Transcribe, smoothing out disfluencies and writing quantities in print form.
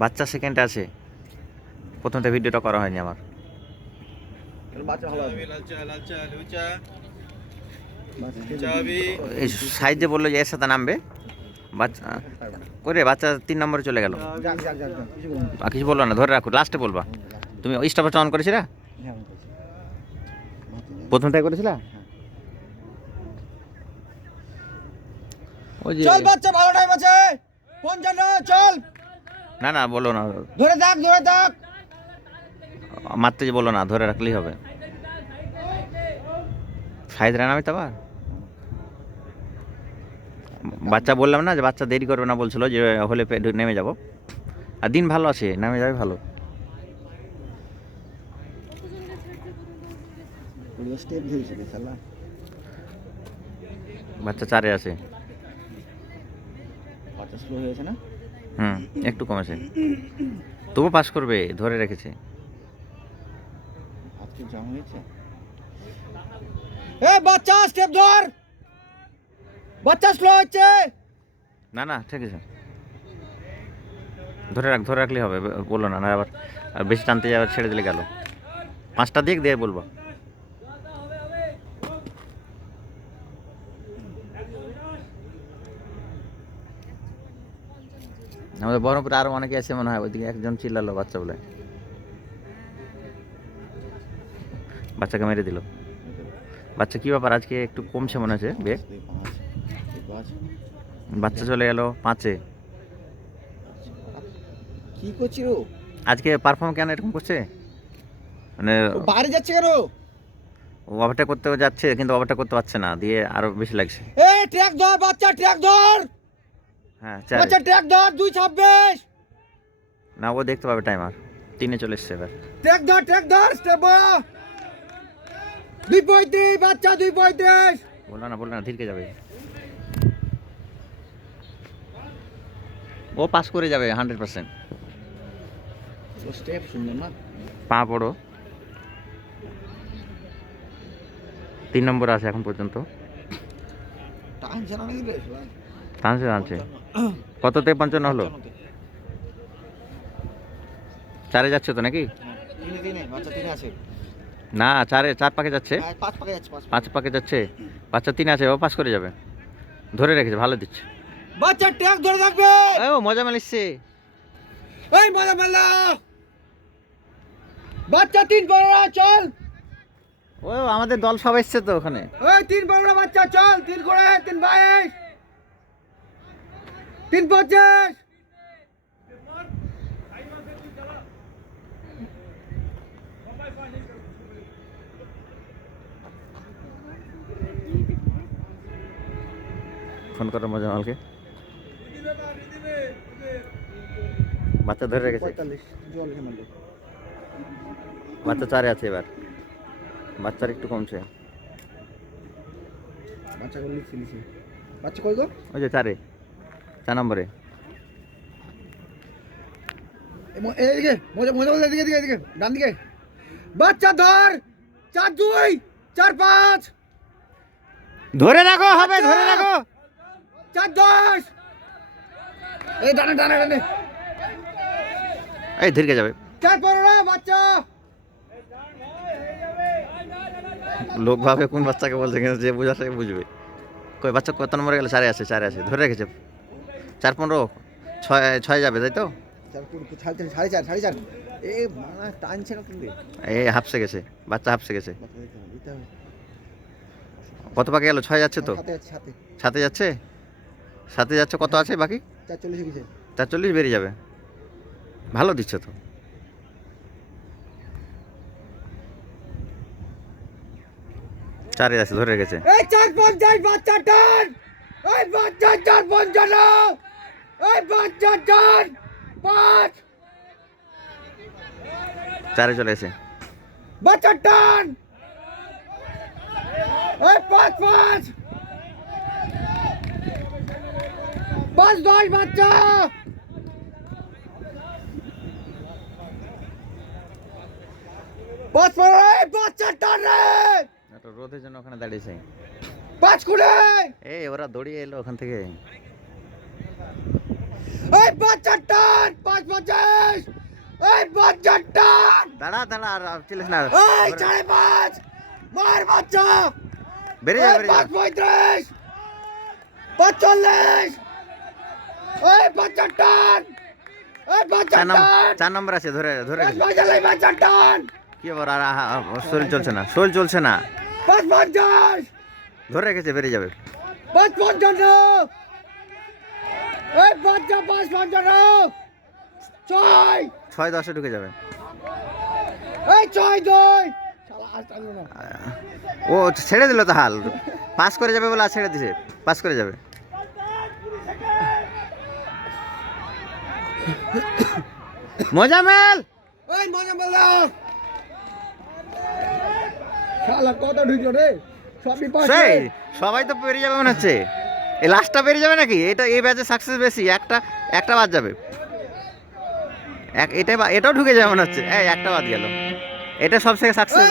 বাচ্চা সেকেন্ডে আছে, প্রথমটা ভিডিওটা করা হয়নি আমার। এই সাইজে বললো যে এর সাথে নামবে, বাচ্চা করে বাচ্চা 3 নম্বরে চলে গেল। কিছু বললো না, ধরে রাখো, লাস্টে বলবা। তুমি ওই স্টপটা অন করেছিলা? প্রথমটাই করেছিলা? ওই যে চল বাচ্চা, ভালো টাইম আছে 55, চল। না না বলো না, ধরে থাক, ধরে থাক। মারতে যে বলো না, ধরে রাখলেই হবে। সাইজ নামে তো আবার বাচ্চা বললাম না যে বাচ্চা দেরি করবে না, বলছিল যে হলে নেমে যাব। আর দিন ভালো আছে, নামে যাবে ভালো। স্টেপ ধরেছে রে শালা। বাচ্চা 4-এ আছে। বাচ্চা স্লো হয়েছে না? একটু কমেছে, তবু পাস করবে, ধরে রেখেছে। আজকে জাম হয়েছে। এ বাচ্চা স্টেপ ধর, বাচ্চা স্লো হচ্ছে। না না ঠিক আছে, ধরে রাখলেই হবে, বললো না, না আবার আর বেশি টানতে যাবে, ছেড়ে দিলে গেল। 5টা দিক দিয়ে বলবো। আমাদের বহরমপুরে আরো অনেকে আছে মনে হয়, ওইদিকে একজন চিল্লালো বাচ্চা বলে, বাচ্চাকে মেরে দিল। বাচ্চা কি ব্যাপার, আজকে একটু কমছে মনে হচ্ছে বেগ। বাচ্চা চলে গেল 5-এ। কি করছিস ও? আজকে পারফর্ম কেন এরকম করছে, মানে বাইরে যাচ্ছে কেন? ও ওভারটেক করতে যাচ্ছে কিন্তু ওভারটেক করতে পারছে না, দিয়ে আরো বেশি লাগছে। এ ট্র্যাক ধর বাচ্চা, ট্র্যাক ধর। হ্যাঁ বাচ্চা ট্র্যাক ধর, 2:26। না ও দেখতে পাবে টাইমার, 3-এ চলে এসছে এবার। ট্র্যাক ধর স্টেপ। 2:35 বাচ্চা, 2:35। বললো না ধীরকে যাবে, ও পাস করে যাবে 100%। স্টেপ সুন্দর না? পা পড়ো, 3 নম্বর আছে এখন পর্যন্ত। টানছে না নাকি রে? টানছে কততে 55 হলো? 4-এ যাচ্ছে তো নাকি? তিনে বাচ্চা, তিনে আছে না 4 পাকে যাচ্ছে, 5 পাকে যাচ্ছে, 5 পাকে যাচ্ছে। বাচ্চা 3 আছে, ও পাস করে যাবে, ধরে রেখেছে, ভালো দিচ্ছে। বাচ্চা ট্র্যাক ধরে থাকবে। ও মজা মেলিচ্ছে। এই মালা মালা বাচ্চা, 3:15, চল। ও আমাদের দল সব এসছে তো ওখানে। ওই 3:15 বাচ্চা, চল। 3 করে 3:22, 3:25। ফোন করো মজা মালকে, বাচ্চা ধরে রেখেছে। 45 জল হিমালয়। বাচ্চা 4-এ আছে এবার, বাচ্চার একটু কমছে। বাচ্চা করে লিখছি। বাচ্চা কই গো? ওই যে 4-এ, 4 নম্বরে। এদিকে মজা মজা বল, এদিকে এদিকে এদিকে ডান দিকে। বাচ্চা ধর, 4-2, 4-5। ধরে রাখো, হবে, ধরে রাখো। 4-10। এই ডানে ডানে ডানে। এই ধীরকে যাবে। 4-15 বাচ্চা। লোক ভাবে কোন বাচ্চাকে বলছে, কিন্তু যে বুঝা সে বুঝবে। কই বাচ্চা কত নম্বরে গেল? 4-এ আছে, 4-এ আছে, ধরে রেখেছে। 4-15, 6 যাবে, তাই তো? 4.5 এ মানা টানছে না কিন্তু। এই হাফসে গেছে, বাচ্চা হাফসে গেছে। কত পাকে গেল? 6 যাচ্ছে তো, সাথে আছে, সাথে 7-এ যাচ্ছে, 7-এ যাচ্ছে। কত আছে বাকি? 4:40 গেছে। 440 বেরিয়ে যাবে, ভালো দিচ্ছে তো। চারে আছে, ধরে রেখেছে। এই 4:50 বাচ্চা টান। এই বাচ্চা 4:55। এই বাচ্চা টান 5। 4-এ চলে এসে, বাচ্চা টান। এই 5-5। 5-10 বাচ্চা। 5-15 এই বাচ্চা টান রে। একটা রোদের জন্য ওখানে দাঁড়িয়েছে। 5-20। এই ওরা দৌড়িয়ে এলো ওখান থেকে। এই বাচ্চা টান 5-25 এই বাচ্চা টান দাঁড়া দাঁড়া আর চিলিস না এই 5.5 মার বাচ্চা বেরিয়ে এই যাবে 5.35 45 এই বাচ্চা টান এই বাচ্চা টান 4 নম্বর আছে ধরে ধরে রেখেছে। 5.45 বাচ্চা টান কি আবার আর শরীর চলছে না, শরীর চলছে না, 5.50 ধরে রেখেছে, বেরিয়ে যাবে। 5.55 এই বাচ্চা 5.55 6 6-10 ঢুকে যাবে। এই 6-2 শালা আর টানলো না ও ছেড়ে দিল তো হাল, পাস করে যাবে বলে আর ছেড়ে দিছে, পাস করে যাবে। মোজামেল এই মজা বলো শালা কত ঢুকলো রে সবই পাস সেই সবাই তো পেরিয়ে যাবে মনে হচ্ছে। এই লাস্টটা পেরিয়ে যাবে নাকি? এটা এই ব্যাচে সাকসেস বেশি, একটা বাদ যাবে। এটাও ঢুকে যাবে মনে হচ্ছে। এই একটা বাদ গেল, এটা সব থেকে সাকসেস।